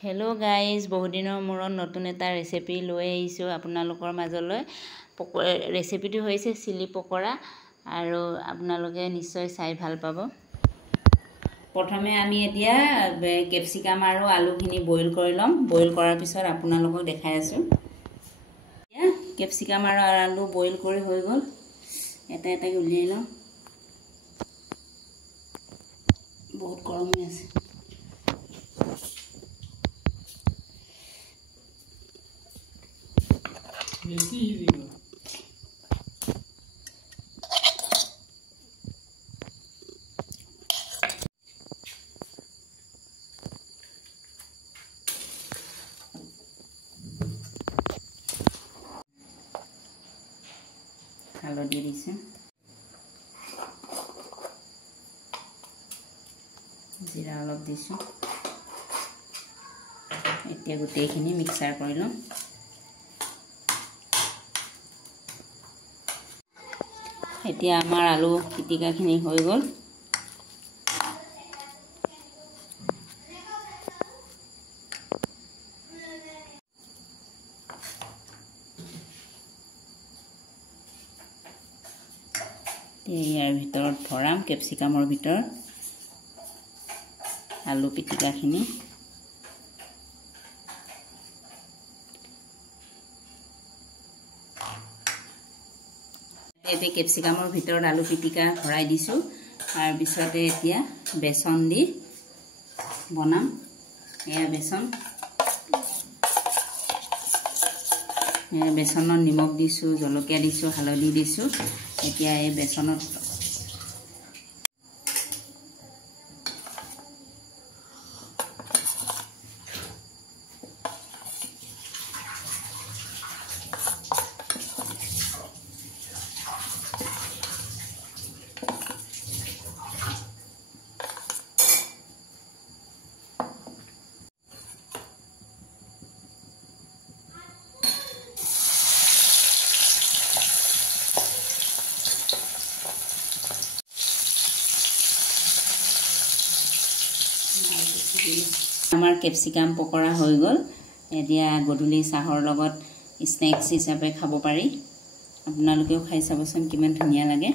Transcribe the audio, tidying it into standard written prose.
Hello guys बहुत दिনৰ মূৰত নতুন এটা ৰেচিপি লৈ আহিছো আপোনালোকৰ মাজলৈ ৰেচিপিটো হৈছে চিলি পকৰা আৰু আপোনালোকে নিশ্চয় চাই ভাল পাব প্ৰথমে আমি এতিয়া ক্যাপসিকাম আৰু আলুখিনি বইল কৰি লম বইল কৰাৰ পিছত আপোনালোকক দেখাই আছো এতিয়া ক্যাপসিকাম আৰু আলু বইল কৰি হৈ গল এটা এটা উলিয়াই লম বহুত গৰম হৈ আছে Messi digo. হালধি দিছে জিৰা অলপ দিছো এতিয়া গোটেইখিনি মিক্সাৰ কৰি লম এতিয়া আমাৰ আলু পিটিকাখিনি হৈ গল ইয়াৰ ভিতৰত ভৰাম ক্যাপসিকামৰ ভিতৰত আলু পিটিকাখিনি এতে ক্যাপসিকামৰ ভিতৰত আলু পিটিকা ভৰাই দিছো আৰু পিছতে এতিয়া বেসন দি বনাম এয়া বেসনত নিমখ দিছো জলকীয়া দিছো হালধি দিছো এতিয়া এই বেসনত আমাৰ ক্যাপসিকাম পকৰা হৈ গল এতিয়া গধুলি চাহৰ লগত স্নেক্স হিচাপে খাব পাৰি আপোনালোকেও খাই চাবচোন কিমান ধুনীয়া লাগে